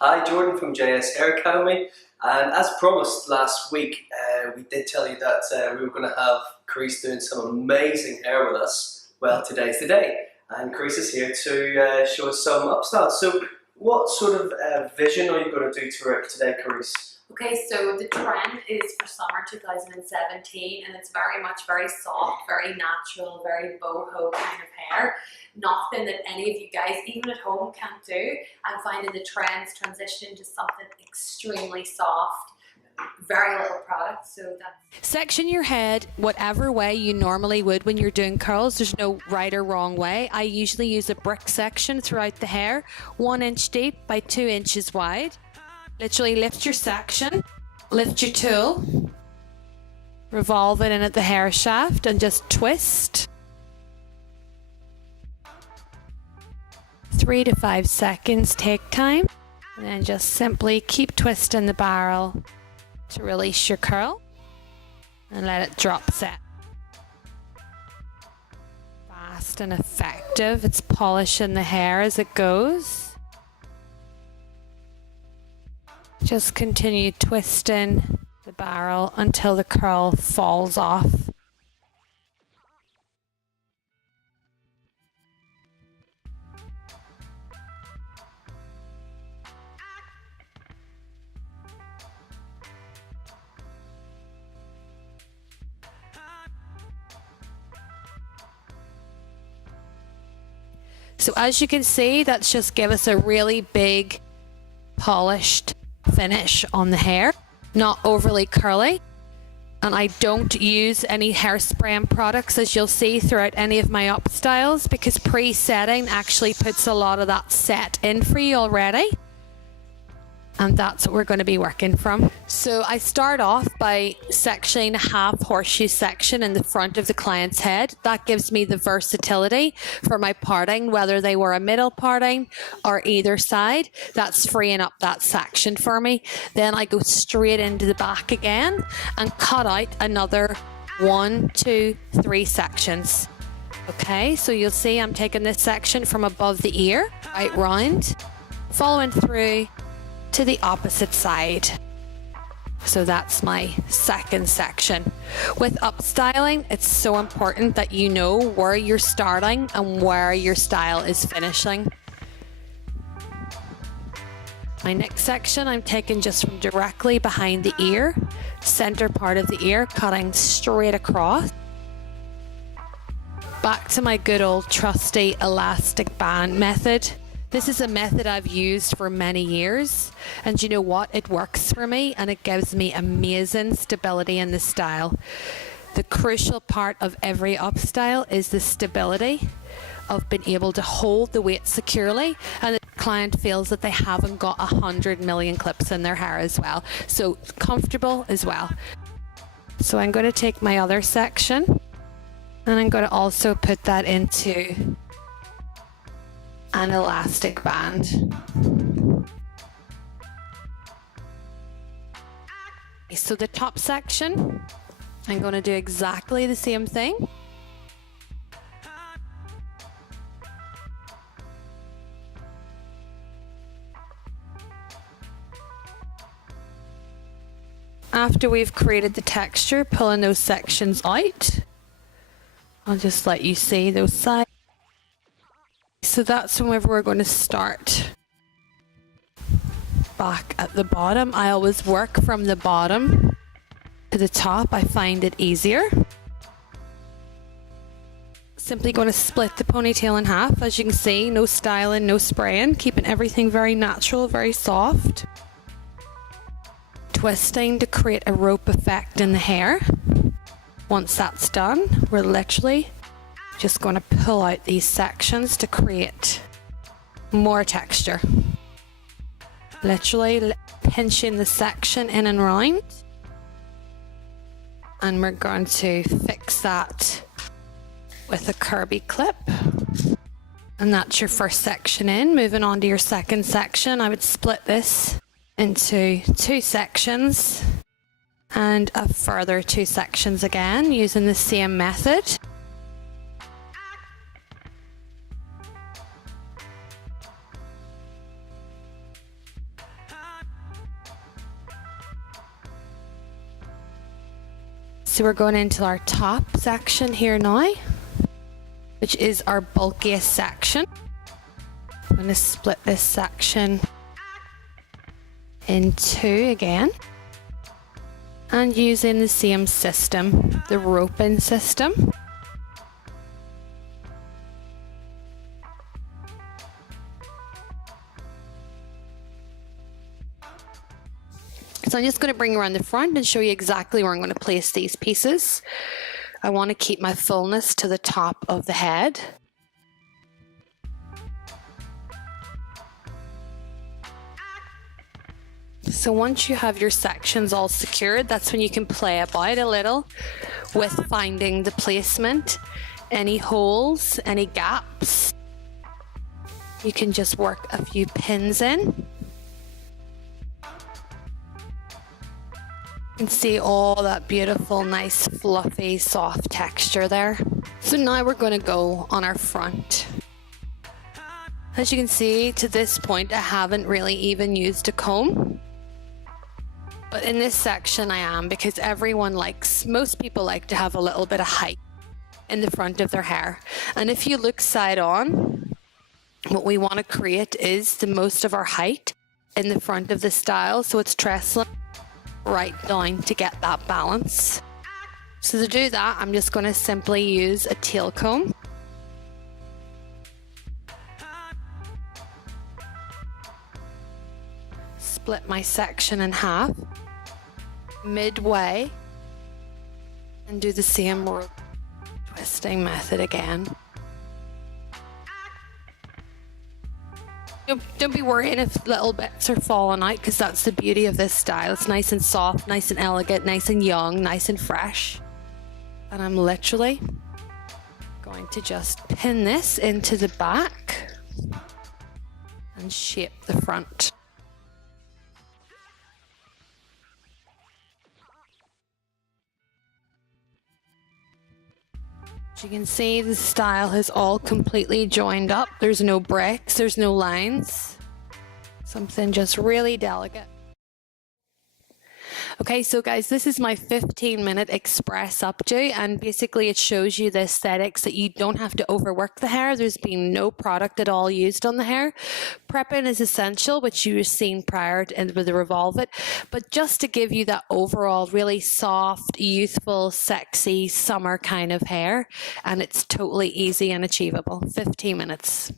Hi, Jordan from JS Hair Academy, and as promised last week, we did tell you that we were going to have Keris doing some amazing hair with us. Well, today's the day, and Keris is here to show us some upstyles. So, what sort of vision are you going to do to it today, Keris? Okay, so the trend is for summer 2017, and it's very soft, very natural, very boho kind of hair. Nothing that any of you guys, even at home, can't do. I'm finding the trends transitioning to something extremely soft, very little product, so that's... Section your head whatever way you normally would when you're doing curls. There's no right or wrong way. I usually use a brick section throughout the hair, 1 inch deep by 2 inches wide. Literally lift your section, lift your tool, revolve it in at the hair shaft and just twist. 3 to 5 seconds take time, and then just simply keep twisting the barrel to release your curl and let it drop set. Fast and effective. It's polishing the hair as it goes. Just continue twisting the barrel until the curl falls off. So as you can see, that's just give us a really big polished finish on the hair, not overly curly. And I don't use any hairspray products, as you'll see throughout any of my up styles, because pre-setting actually puts a lot of that set in for you already. And that's what we're going to be working from. So I start off by sectioning a half horseshoe section in the front of the client's head. That gives me the versatility for my parting, whether they were a middle parting or either side. That's freeing up that section for me. Then I go straight into the back again and cut out another 1, 2, 3 sections. Okay, so you'll see I'm taking this section from above the ear, right round, following through to the opposite side. So that's my second section. With upstyling, it's so important that you know where you're starting and where your style is finishing. My next section I'm taking just from directly behind the ear, center part of the ear, cutting straight across. Back to my good old trusty elastic band method. This is a method I've used for many years, and you know what? It works for me and it gives me amazing stability in the style. The crucial part of every up style is the stability of being able to hold the weight securely, and the client feels that they haven't got 100 million clips in their hair as well. So comfortable as well. So I'm going to take my other section and I'm going to also put that into an elastic band. So the top section, I'm going to do exactly the same thing. After we've created the texture, pulling those sections out, I'll just let you see those sides. So that's whenever we're going to start. Back at the bottom, I always work from the bottom to the top. I find it easier. Simply going to split the ponytail in half. As you can see, no styling, no spraying, keeping everything very natural, very soft. Twisting to create a rope effect in the hair. Once that's done, we're literally just going to pull out these sections to create more texture. Literally pinching the section in and round. And we're going to fix that with a curvy clip. And that's your first section in. Moving on to your second section, I would split this into 2 sections and a further 2 sections again using the same method. So we're going into our top section here now, which is our bulkiest section. I'm going to split this section in two again, and using the same system, the roping system. So I'm just going to bring around the front and show you exactly where I'm going to place these pieces. I want to keep my fullness to the top of the head. So once you have your sections all secured, that's when you can play about a little with finding the placement, any holes, any gaps. You can just work a few pins in. You can see all that beautiful, nice, fluffy, soft texture there. So now we're going to go on our front. As you can see, to this point, I haven't really even used a comb. But in this section I am, because most people like to have a little bit of height in the front of their hair. And if you look side on, what we want to create is the most of our height in the front of the style. So it's trestling right down to get that balance. So to do that, I'm just going to simply use a tail comb. Split my section in half, midway, and do the same rope twisting method again. Don't be worrying if little bits are falling out, because that's the beauty of this style. It's nice and soft, nice and elegant, nice and young, nice and fresh. And I'm literally going to just pin this into the back and shape the front. As you can see, the style has all completely joined up. There's no breaks, there's no lines. Something just really delicate. Okay, so guys, this is my 15-minute express updo, and basically it shows you the aesthetics that you don't have to overwork the hair. There's been no product at all used on the hair. Prepping is essential, which you've seen prior to with the Revolve It, but just to give you that overall really soft, youthful, sexy, summer kind of hair, and it's totally easy and achievable. 15 minutes.